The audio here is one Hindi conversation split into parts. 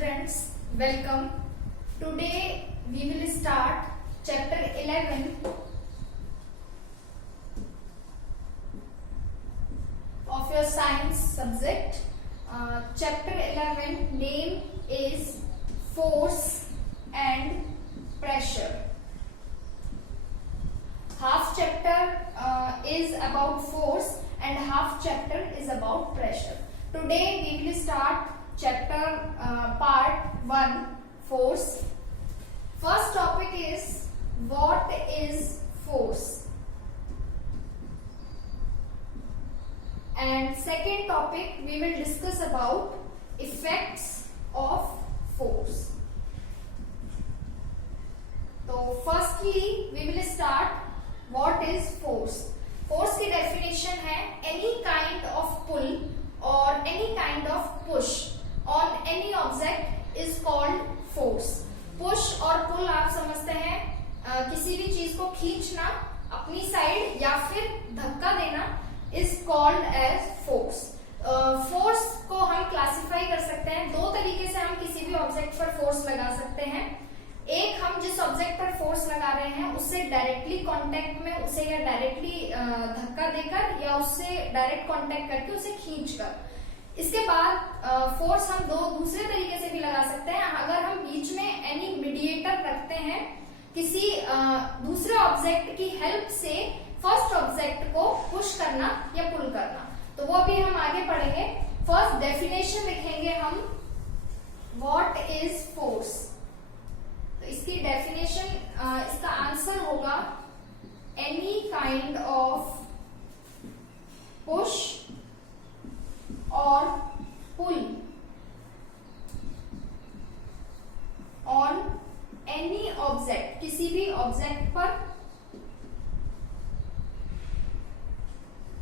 students, welcome. Today we will start chapter 11 of your science subject. Chapter 11 name is force and pressure. Half chapter is about force and half chapter is about pressure. Today we will start chapter part 1 force. First topic is what is force, and second topic we will discuss about effects of force. So firstly we will start what is force. Force की definition है any kind of pull or any kind of push on any object is called force. Push और pull आप समझते हैं किसी भी चीज को खींचना अपनी साइड या फिर धक्का देना is called as force. Force को हम क्लासिफाई कर सकते हैं दो तरीके से. हम किसी भी ऑब्जेक्ट पर फोर्स लगा सकते हैं. एक, हम जिस ऑब्जेक्ट पर फोर्स लगा रहे हैं उससे डायरेक्टली कांटेक्ट में उसे या डायरेक्टली धक्का देकर या उससे डायरेक्ट कांटेक्ट करके उसे खींचकर. इसके बाद फोर्स हम दो दूसरे तरीके से भी लगा सकते हैं. अगर हम बीच में एनी मीडिएटर रखते हैं किसी दूसरे ऑब्जेक्ट की हेल्प से फर्स्ट ऑब्जेक्ट को पुश करना या पुल करना, तो वो भी हम आगे पढ़ेंगे. फर्स्ट डेफिनेशन लिखेंगे हम व्हाट इज फोर्स. तो इसकी डेफिनेशन इसका आंसर होगा एनी काइंड ऑफ पुश और पुल ऑन एनी ऑब्जेक्ट, किसी भी ऑब्जेक्ट पर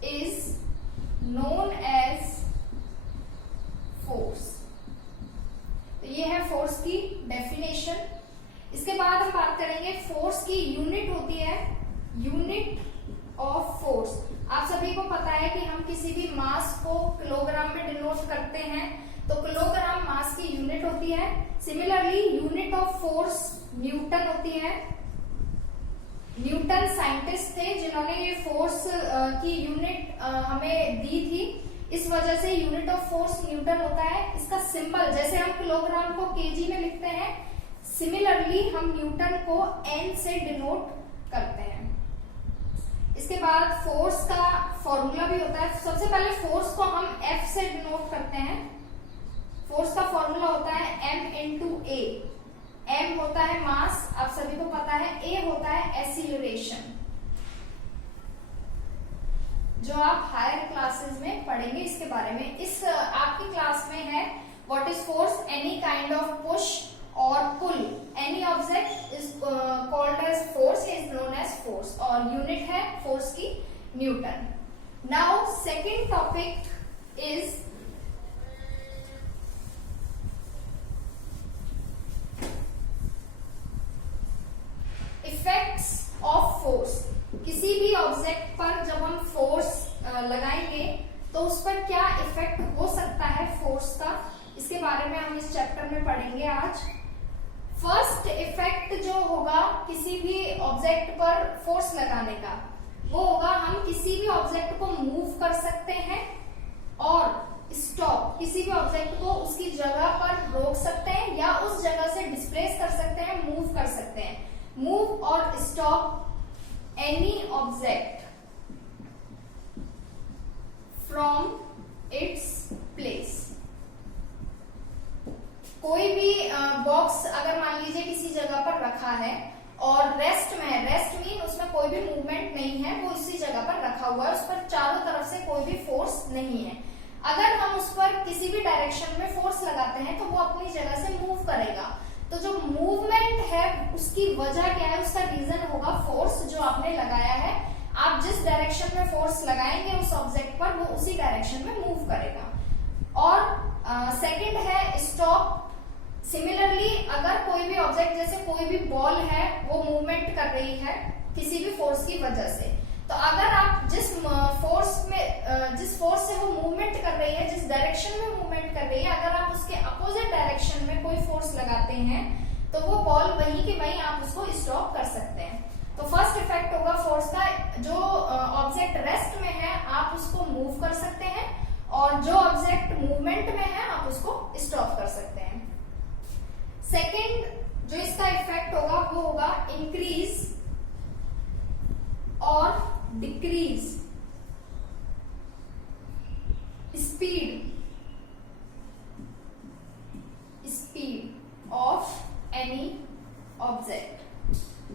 इज नोन एज फोर्स. तो ये है फोर्स की डेफिनेशन. इसके बाद हम बात करेंगे फोर्स की यूनिट होती है यूनिट ऑफ फोर्स. आप सभी को पता है कि हम किसी भी मास को किलोग्राम में डिनोट करते हैं, तो किलोग्राम मास की यूनिट होती है. Similarly unit of force Newton होती है. न्यूटन साइंटिस्ट थे जिन्होंने ये फोर्स की यूनिट हमें दी थी. इस वजह से यूनिट ऑफ फोर्स न्यूटन होता है. इसका सिंबल जैसे हम किलोग्राम को केजी में लिखते हैं, सिमिलरली हम न्यूटन को एन से डिनोट करते हैं. इसके बाद फोर्स का फॉर्मूला भी होता है. सबसे पहले फोर्स को हम एफ से डिनोट करते हैं. फोर्स का फॉर्मूला होता है एम इंटू ए. एम होता है मास, आप सभी को पता है. ए होता है एक्सीलरेशन, जो आप हायर क्लासेस में पढ़ेंगे इसके बारे में. इस आपकी क्लास में है what is force, any kind of push और pull any object is called as force, is known as force, और यूनिट है फोर्स की Newton. Now second topic is effects of force. किसी भी ऑब्जेक्ट पर जब हम फोर्स लगाएंगे तो उस पर क्या इफेक्ट हो सकता है फोर्स का, इसके बारे में हम इस चैप्टर में पढ़ेंगे आज. फर्स्ट इफेक्ट जो होगा किसी भी ऑब्जेक्ट पर फोर्स लगाने का, वो होगा हम किसी भी ऑब्जेक्ट को मूव कर सकते हैं और स्टॉप, किसी भी ऑब्जेक्ट को उसकी जगह पर रोक सकते हैं या उस जगह से डिस्प्लेस कर सकते हैं, मूव कर सकते हैं. मूव और stop any object from its place. कोई भी बॉक्स अगर मान लीजिए किसी जगह पर रखा है और रेस्ट में है, रेस्ट मीन उसमें कोई भी मूवमेंट नहीं है, वो इसी जगह पर रखा हुआ है, उस पर चारों तरफ से कोई भी फोर्स नहीं है. अगर हम उस पर किसी भी डायरेक्शन में फोर्स लगाते हैं तो वो अपनी जगह से मूव करेगा. तो जो मूवमेंट है उसकी वजह क्या है, उसका रीजन होगा फोर्स जो आपने लगाया है. आप जिस डायरेक्शन में फोर्स लगाएंगे उस ऑब्जेक्ट पर, वो उसी डायरेक्शन में मूव करेगा. और सेकंड है स्टॉप. सिमिलरली अगर कोई भी ऑब्जेक्ट जैसे कोई भी बॉल है वो मूवमेंट कर रही है किसी भी फोर्स की वजह से, तो अगर आप जिस फोर्स से वो मूवमेंट कर रही है, जिस डायरेक्शन में मूवमेंट कर रही है, अगर आप उसके अपोजिट डायरेक्शन में कोई फोर्स लगाते हैं तो वो बॉल वहीं के वहीं आप उसको स्टॉप कर सकते हैं। तो फर्स्ट इफेक्ट होगा फोर्स का, जो ऑब्जेक्ट रेस्ट में है आप उसको मूव कर सकते हैं, और जो ऑब्जेक्ट मूवमेंट में है आप उसको स्टॉप कर सकते हैं। सेकेंड जो इसका इफेक्ट होगा वो होगा इंक्रीज और decrease speed of any object.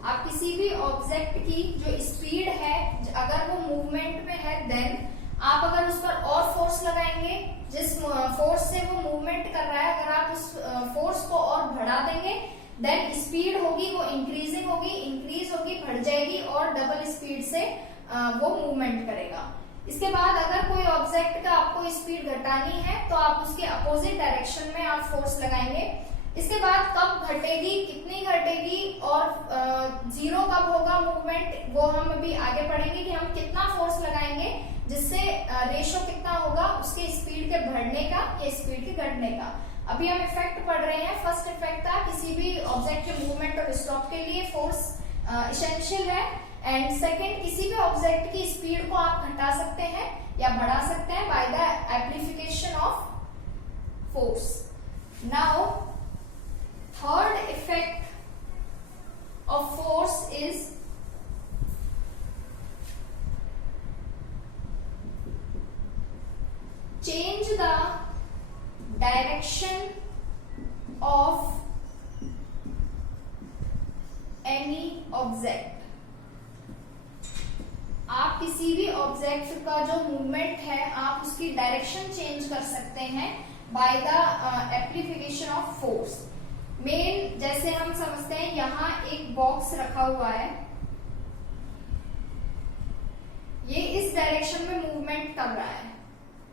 आप किसी भी ऑब्जेक्ट की जो स्पीड है, अगर वो मूवमेंट में है, देन आप अगर उस पर और फोर्स लगाएंगे, जिस फोर्स से वो मूवमेंट कर रहा है, अगर आप उस फोर्स को और बढ़ा देंगे, देन स्पीड होगी वो इंक्रीज होगी, बढ़ जाएगी और डबल स्पीड से वो मूवमेंट करेगा। इसके बाद अगर कोई ऑब्जेक्ट का आपको स्पीड घटानी है तो आप उसके अपोजिट डायरेक्शन में आप फोर्स लगाएंगे। इसके बाद कब घटेगी, कितनी घटेगी और जीरो कब होगा मूवमेंट, वो हम अभी आगे पढ़ेंगे कि हम कितना फोर्स लगाएंगे जिससे रेशो कितना होगा उसके स्पीड के बढ़ने का या स्पीड के घटने का। अभी हम इफेक्ट पढ़ रहे हैं। फर्स्ट इफेक्ट था किसी भी ऑब्जेक्ट के मूवमेंट और स्टॉप के लिए फोर्स एसेंशियल है, एंड सेकेंड किसी भी ऑब्जेक्ट की स्पीड को आप घटा सकते हैं या बढ़ा सकते हैं by the application of force. Now third effect of force is change the direction of any object। आप किसी भी ऑब्जेक्ट का जो मूवमेंट है आप उसकी डायरेक्शन चेंज कर सकते हैं by the application of force. Main जैसे हम समझते हैं, यहाँ एक बॉक्स रखा हुआ है, ये इस डायरेक्शन में मूवमेंट कर रहा है,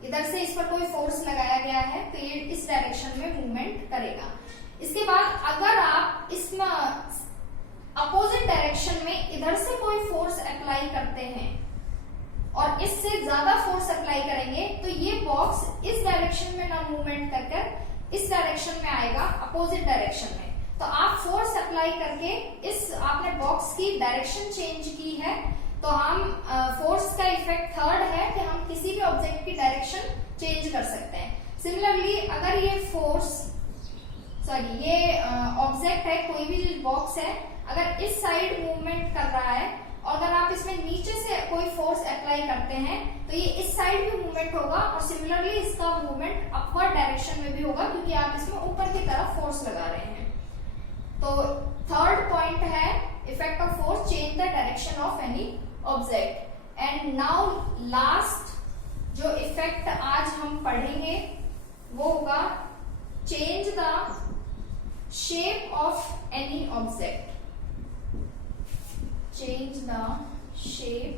इधर से इस पर कोई फोर्स लगाया गया है तो ये इस डायरेक्शन में मूवमेंट करेगा। इसके बाद अगर आप इसमें अपोजिट डायरेक्शन में इधर से कोई फोर्स अप्लाई करते हैं और इससे ज्यादा फोर्स अप्लाई करेंगे तो ये बॉक्स इस डायरेक्शन में ना मूवमेंट कर इस डायरेक्शन में आएगा, अपोजिट डायरेक्शन में। तो आप फोर्स अप्लाई करके इस आपने बॉक्स की डायरेक्शन चेंज की है, तो हम फोर्स का इफेक्ट थर्ड है कि हम किसी भी ऑब्जेक्ट की डायरेक्शन चेंज कर सकते हैं। सिमिलरली अगर ये ऑब्जेक्ट है, कोई भी बॉक्स है, अगर इस साइड मूवमेंट कर रहा है और अगर आप इसमें नीचे से कोई फोर्स अप्लाई करते हैं तो ये इस साइड भी मूवमेंट होगा और सिमिलरली इसका मूवमेंट अपवर्ड डायरेक्शन में भी होगा क्योंकि आप इसमें ऊपर की तरफ फोर्स लगा रहे हैं। तो थर्ड पॉइंट है effect of force, change the direction of any object. And now last जो इफेक्ट आज हम पढ़ेंगे वो होगा change the shape of any object. Change the shape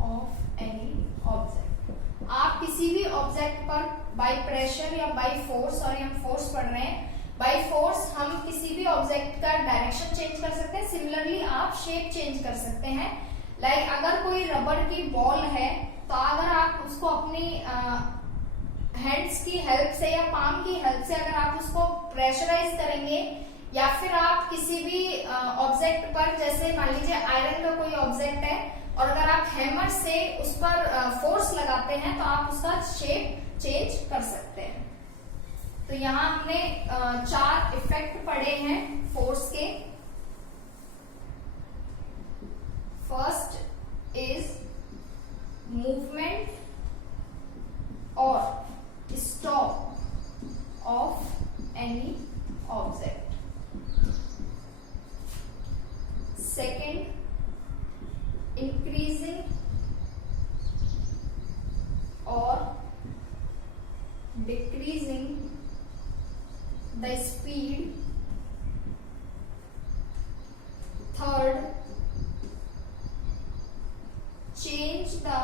of any object. आप किसी भी ऑब्जेक्ट पर बाय प्रेशर या बाय फोर्स, और हम फोर्स पढ़ रहे हैं, बाय फोर्स हम किसी भी ऑब्जेक्ट का डायरेक्शन चेंज कर सकते हैं। सिमिलरली आप शेप चेंज कर सकते हैं। लाइक अगर कोई रबर की बॉल है तो अगर आप उसको अपनी हैंड्स की हेल्प से या पाम की हेल्प से अगर आप उसको प्रेशराइज करेंगे या फिर आप किसी भी ऑब्जेक्ट पर, जैसे मान लीजिए आयरन का कोई ऑब्जेक्ट है और अगर आप हैमर से उस पर फोर्स लगाते हैं तो आप उसका शेप चेंज कर सकते हैं। तो यहाँ हमने 4 इफेक्ट पढ़े हैं फोर्स के। फर्स्ट इज मूवमेंट और stop of any object. Second, increasing और decreasing the speed. Third, change the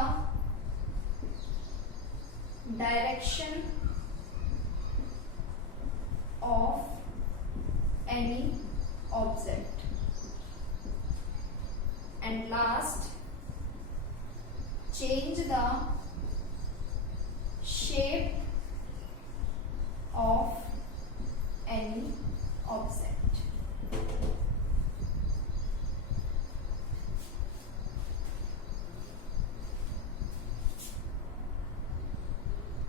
direction of any object. And last, change the shape of any object.